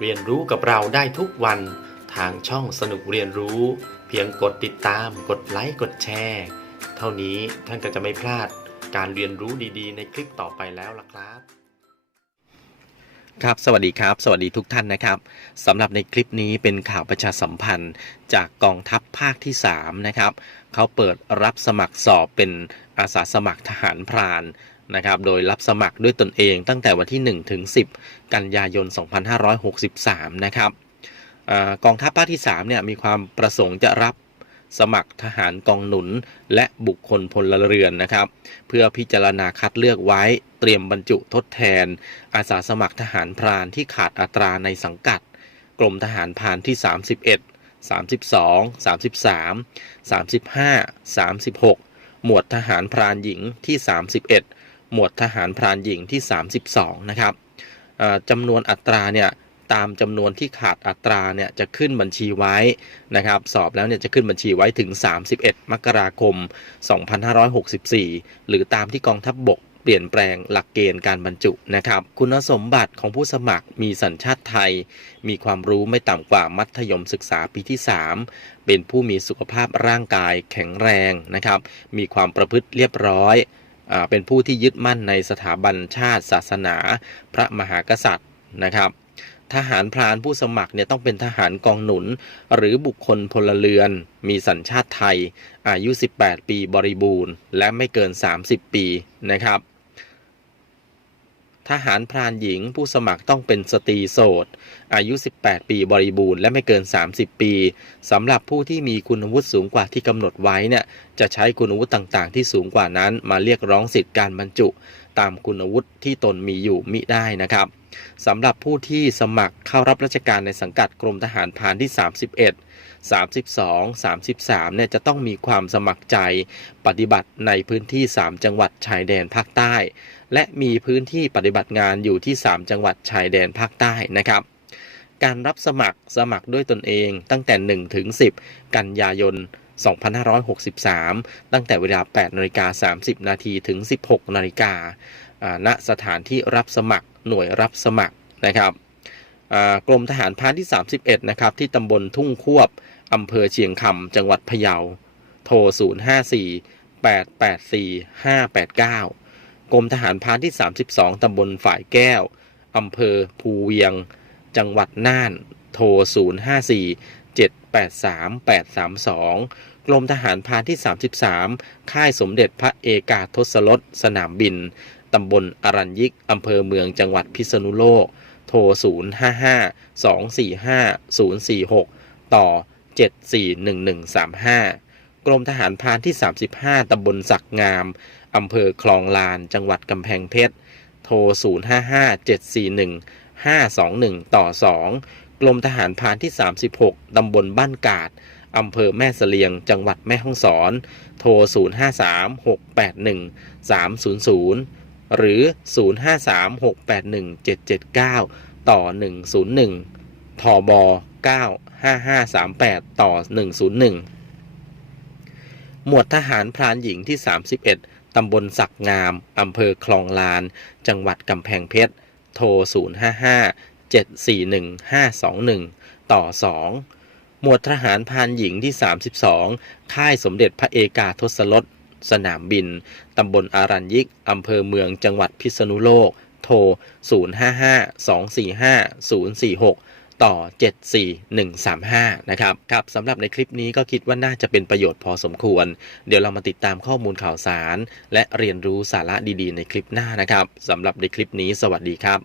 เรียนรู้กับเราได้ทุกวันทางช่องสนุกเรียนรู้ เพียงกดติดตาม กดไลค์กดแชร์ เท่านี้ท่านก็จะไม่พลาดการเรียนรู้ดีๆ ในคลิปต่อไปแล้วล่ะครับครับสวัสดีครับ สวัสดีทุกท่านนะครับสำหรับในคลิปนี้เป็นข่าวประชาสัมพันธ์ จากกองทัพภาคที่ 3 นะครับเขาเปิดรับสมัครสอบเป็นอาสาสมัครทหารพราน นะครับ โดยรับสมัครด้วยตนเองตั้งแต่วันที่ 1 ถึง 10 กันยายน 2563 นะครับอกองทัพภาคที่3เนี่ยมีความประสงค์จะรับสมัครทหารกองหนุนและบุคคลพลเรือนนะครับ เพื่อพิจารณาคัดเลือกไว้เตรียมบรรจุทดแทน อาสาสมัครทหารพรานที่ขาดอัตราในสังกัด กรมทหารพรานที่ 31 32 33 35 36 หมวดทหารพรานหญิงที่ 31 หมวดทหารพรานหญิงที่ 32 นะครับจำนวนอัตราเนี่ยตามจำนวนที่ขาดอัตราเนี่ยจะขึ้นบัญชีไว้นะครับ สอบแล้วเนี่ยจะขึ้นบัญชีไว้ถึง 31 มกราคม 2564 หรือตามที่กองทัพบบกเปลี่ยนแปลงหลักเกณฑ์การบรรจุนะครับ คุณสมบัติของผู้สมัครมีสัญชาติไทย มีความรู้ไม่ต่ำกว่ามัธยมศึกษาปีที่ 3 เป็นผู้มีสุขภาพร่างกายแข็งแรงนะครับ มีความประพฤติเรียบร้อย เป็นผู้ที่ยึดมั่นในสถาบันชาติ ศาสนา พระมหากษัตริย์นะครับ ทหารพรานผู้สมัครเนี่ยต้องเป็นทหารกองหนุน หรือบุคคลพลเรือน มีสัญชาติไทย อายุ 18 ปีบริบูรณ์ และไม่เกิน 30 ปีนะครับ ทหารพรานหญิงผู้สมัครต้องเป็นสตรีโสด อายุ 18 ปีบริบูรณ์และไม่เกิน 30 ปีสำหรับผู้ที่มีคุณวุฒิสูงกว่าที่กำหนดไว้เนี่ยจะใช้คุณวุฒิต่างๆ ที่สูงกว่านั้นมาเรียกร้องสิทธิการบรรจุ ตามคุณวุฒิที่ตนมีอยู่มิได้นะครับ สำหรับผู้ที่สมัครเข้ารับราชการในสังกัดกรมทหารพรานที่ 31 32 33 เนี่ยจะต้องมีความสมัครใจปฏิบัติในพื้นที่ 3 จังหวัดชายแดนภาคใต้ และมีพื้นที่ปฏิบัติงานอยู่ที่ 3 จังหวัดชายแดนภาคใต้นะครับ การรับสมัครสมัครด้วยตนเองตั้งแต่ 1 ถึง 10 กันยายน 2563 ตั้งแต่เวลา 8นาฬิกา30 นาทีถึง 16นาฬิกาอ่าณสถานที่รับสมัคร หน่วยรับสมัครนะครับกรมทหารพรานที่ 31 นะครับ ที่ตำบลทุ่งควบอำเภอเชียงคำจังหวัดพะเยา โทร 054 884 589 กรมทหารพรานที่ 32 ตำบลฝ่ายแก้ว อำเภอภูเวียง จังหวัดน่าน โทร 054 783 832 กรมทหารพรานที่ 33 ค่ายสมเด็จพระเอกาทศรสสนามบิน ตำบลอรัญยิก อำเภอเมืองจังหวัดพิษณุโลก โทร 055 245 046 ต่อ 741135 กรมทหารพรานที่ 35 ตำบลสักงาม อำเภอคลองลาน จังหวัดกำแพงเพชร โทร 055 741 521 ต่อ 2 กรมทหารพรานที่ 36 ตำบลบ้านกาดอำเภอแม่เสลียง จังหวัดแม่ฮ่องสอน โทร 053 681 300 หรือ 053 681 779 ต่อ 101ทบ95538 ต่อ 101 หมวดทหารพรานหญิงที่ 31 ตำบลสักงาม อำเภอคลองลาน จังหวัดกำแพงเพชร โทร 055 741 521 ต่อ 2 หมวดทหารพรานหญิงที่ 32 ค่ายสมเด็จพระเอกาทศรส สนามบิน ตำบลอารัญยิก อำเภอเมืองจังหวัดพิษณุโลก โทร 055 245 046 ต่อ 74135 นะครับครับสำหรับในคลิปนี้ก็คิดว่าน่าจะเป็นประโยชน์พอสมควร เดี๋ยวเรามาติดตามข้อมูลข่าวสาร และเรียนรู้สาระดีๆ ในคลิปหน้านะครับสำหรับในคลิปนี้สวัสดีครับ